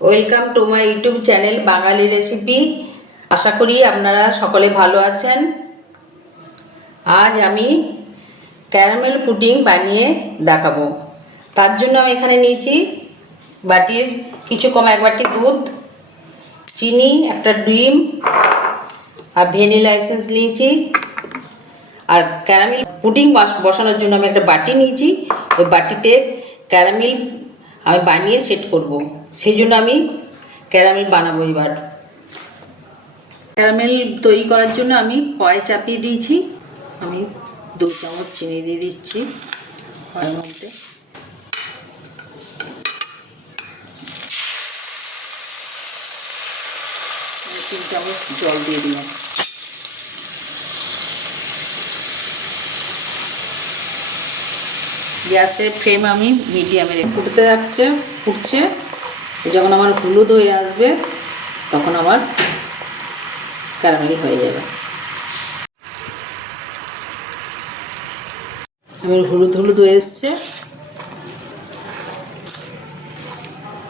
Welcome to my YouTube channel Bengali recipe. আশা করি আপনারা সকলে ভালো আছেন। আজ আমি ক্যারামেল পুডিং বানিয়ে দেখাবো। তার জন্য আমি এখানে নিয়েছি বাটির কিছু কম 1 বাটি দুধ, চিনি, একটা ডিম আর ভ্যানিলা এসেন্স নিয়েছি। আর ক্যারামেল পুডিং বসানোর জন্য আমি একটা বাটি নিয়েছি। ওই বাটিতে ক্যারামেল আমি বানিয়ে সেট করব। সেই জন্য আমি ক্যারামেল বানাবো। এবার ক্যারামেল তৈরি করার জন্য আমি কড়াই চাপিয়ে দিয়েছি। আমি 2 চামচ চিনি দিয়ে দিচ্ছি কড়াইয়ের মধ্যে। 3 চামচ জল দিয়ে দিলাম। গ্যাসের ফ্লেম আমি মিডিয়ামে ফুটতে ফুটছে। যখন আমার হলুদ হয়ে আসবে তখন আমার ক্যারামেল হয়ে যাবে। আমার হলুদ হয়ে এসছে।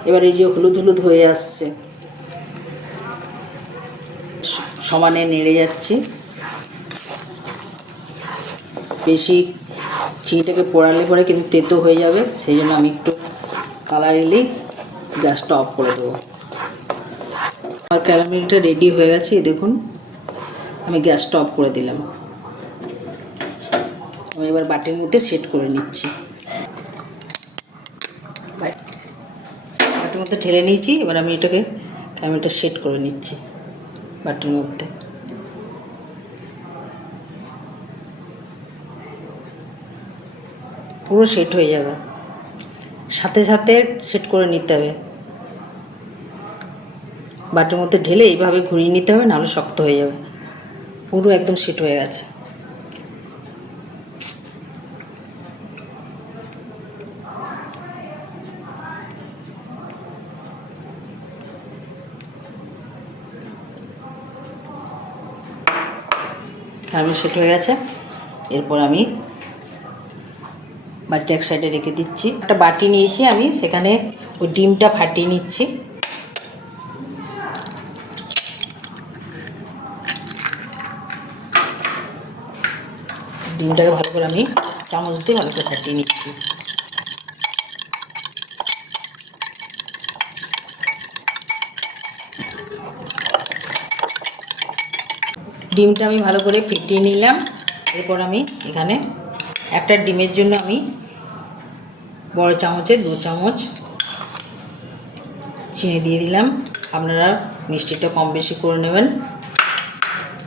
এবার এই যে হলুদ হয়ে আসছে, সমানে নেড়ে যাচ্ছি। বেশি চিনিটাকে পোড়ালে পরে কিন্তু তেতো হয়ে যাবে, সেই জন্য আমি একটু কালার এলেই গ্যাসটা অফ করে দেবো। আর ক্যারামেলটা রেডি হয়ে গেছে, দেখুন আমি গ্যাসটা অফ করে দিলাম। আমি এবার বাটির মধ্যে সেট করে নিচ্ছি। বাটির মধ্যে ঢেলে নিয়েছি। এবার আমি এটাকে ক্যারামেলটা সেট করে নিচ্ছি বাটির মধ্যে। পুরো সেট হয়ে যাবে, সাথে সাথে সেট করে নিতে হবে। বাটির মধ্যে ঢেলে এইভাবে ঘুরিয়ে নিতে হবে, নাহলে শক্ত হয়ে যাবে। পুরো একদম সেট হয়ে গেছে। ক্যারামেল সেট হয়ে গেছে। এরপর আমি বাটিটা এক সাইডে রেখে দিচ্ছি। একটা বাটি নিয়েছি আমি, সেখানে ওই ডিমটা ফাটিয়ে নিচ্ছি। ডিমটাকে ভালো করে আমি চামচ দিয়ে ভালো করে ফাটিয়ে নিচ্ছি। ডিমটা আমি ভালো করে ফেটিয়ে নিলাম। এরপর আমি এখানে একটা ডিমের জন্য আমি বড় চামচে 2 চামচ চিনি দিয়ে দিলাম। আপনারা মিষ্টিটা কম বেশি করে নেবেন।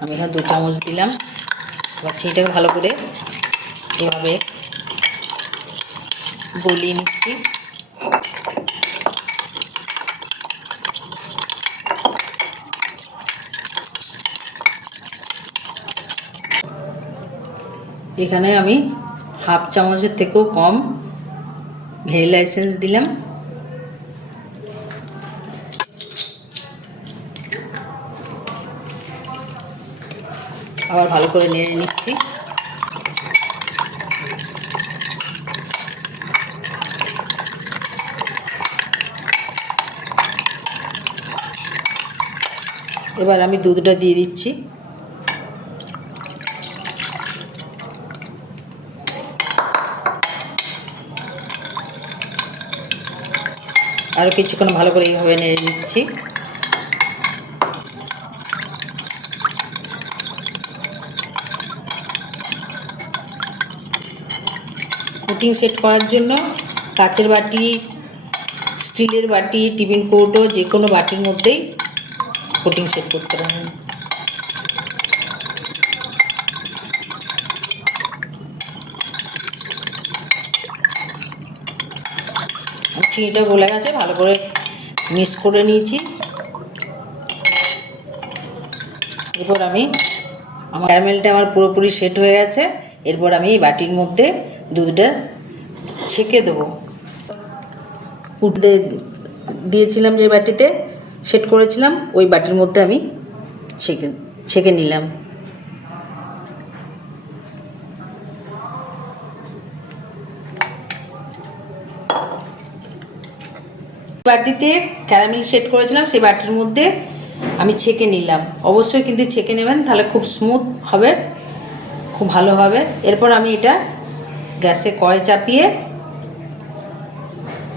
আমি এখানে 2 চামচ দিলাম। এবার চিনিটাকে ভালো করে এভাবে গলিয়ে নিচ্ছি। এখানে আমি হাফ চামচের থেকেও কম ভ্যানিলা এসেন্স দিলাম। আবার ভালো করে নেড়ে নিচ্ছি। এবার আমি দুধটা দিয়ে দিচ্ছি। আরও কিছুক্ষণ ভালো করে এইভাবে নেড়ে নিচ্ছি। পুডিং সেট করার জন্য কাচের বাটি, স্টিলের বাটি, টিফিন কৌটো, যে কোনো বাটির মধ্যেই পুডিং সেট করতে পারেন। চিনিটা গলে গেছে, ভালো করে মিক্স করে নিয়েছি। এরপর আমার ক্যারামেলটা আমার পুরোপুরি সেট হয়ে গেছে। এরপর আমি এই বাটির মধ্যে দুধটা ছেঁকে দেবো। উঠতে দিয়েছিলাম যে বাটিতে সেট করেছিলাম, ওই বাটির মধ্যে আমি ছেঁকে নিলাম। বাটিতে ক্যারামেল সেট করেছিলাম সেই বাটির মধ্যে আমি ছেঁকে নিলাম। অবশ্যই কিন্তু ছেঁকে নেবেন, তাহলে খুব স্মুথ হবে, খুব ভালো হবে। এরপর আমি এটা গ্যাসে কড়াই চাপিয়ে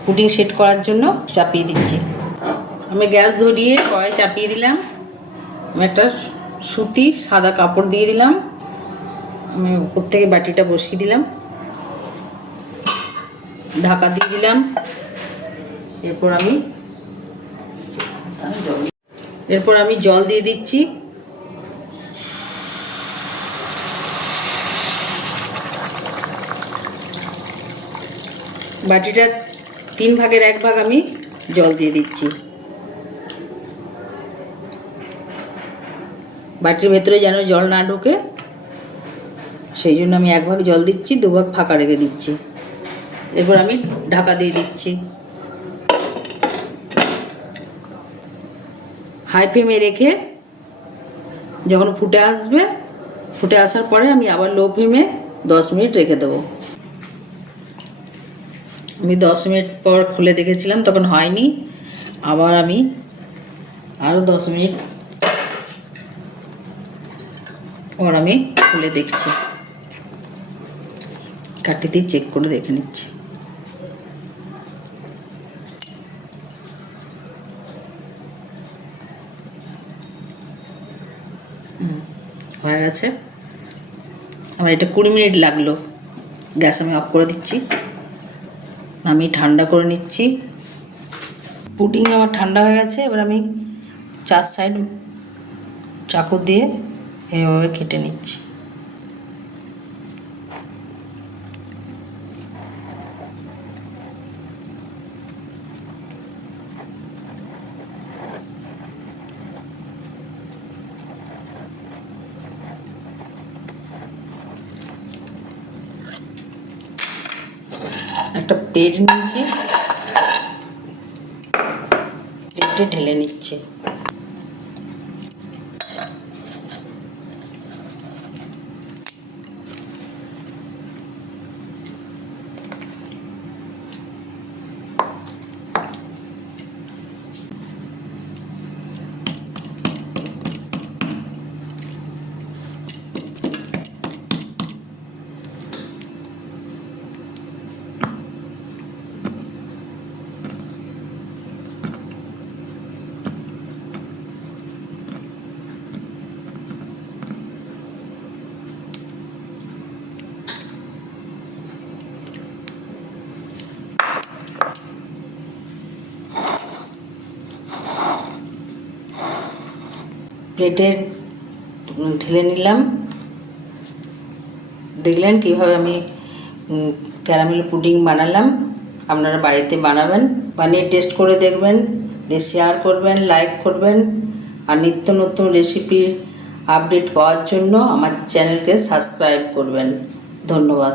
পুডিং সেট করার জন্য চাপিয়ে দিচ্ছি। আমি গ্যাস ধরিয়ে কড়াই চাপিয়ে দিলাম। আমি একটা সুতি সাদা কাপড় দিয়ে দিলাম। আমি উপর থেকে বাটিটা বসিয়ে দিলাম, ঢাকা দিয়ে দিলাম। এরপর আমি জল দিয়ে দিচ্ছি। বাটিটার 3 ভাগের 1 ভাগ আমি জল দিয়ে দিচ্ছি। বাটির ভেতরে যেন জল না ঢোকে সেই জন্য আমি 1 ভাগ জল দিচ্ছি, 2 ভাগ ফাঁকা রেখে দিচ্ছি। এরপর আমি ঢাকা দিয়ে দিচ্ছি। হাই ফ্লেমে রেখে যখন ফুটে আসার পরে আমি আবার লো ফ্লেমে 10 মিনিট রেখে দেবো। আমি 10 মিনিট পর খুলে দেখেছিলাম, তখন হয়নি। আবার আমি আরও 10 মিনিট পর আমি খুলে দেখছি, কাঠি দিয়ে চেক করে দেখে নিচ্ছি। হয়ে গেছে। আমার এটা 20 মিনিট লাগলো। গ্যাস আমি অফ করে দিচ্ছি, আমি ঠান্ডা করে নিচ্ছি। পুডিং আমার ঠান্ডা হয়ে গেছে। এবার আমি 4 সাইড চাকু দিয়ে এইভাবে কেটে নিচ্ছি। একটা প্লেট নিয়েছি, প্লেটে ঢেলে নিচ্ছে। প্লেটে ঢেলে নিলাম। দেখলেন কিভাবে আমি ক্যারামেল পুডিং বানালাম। আপনারা বাড়িতে বানাবেন, বানিয়ে টেস্ট করে দেখবেন, দিয়ে শেয়ার করবেন, লাইক করবেন। আর নিত্য নতুন রেসিপির আপডেট পাওয়ার জন্য আমার চ্যানেলকে সাবস্ক্রাইব করবেন। ধন্যবাদ।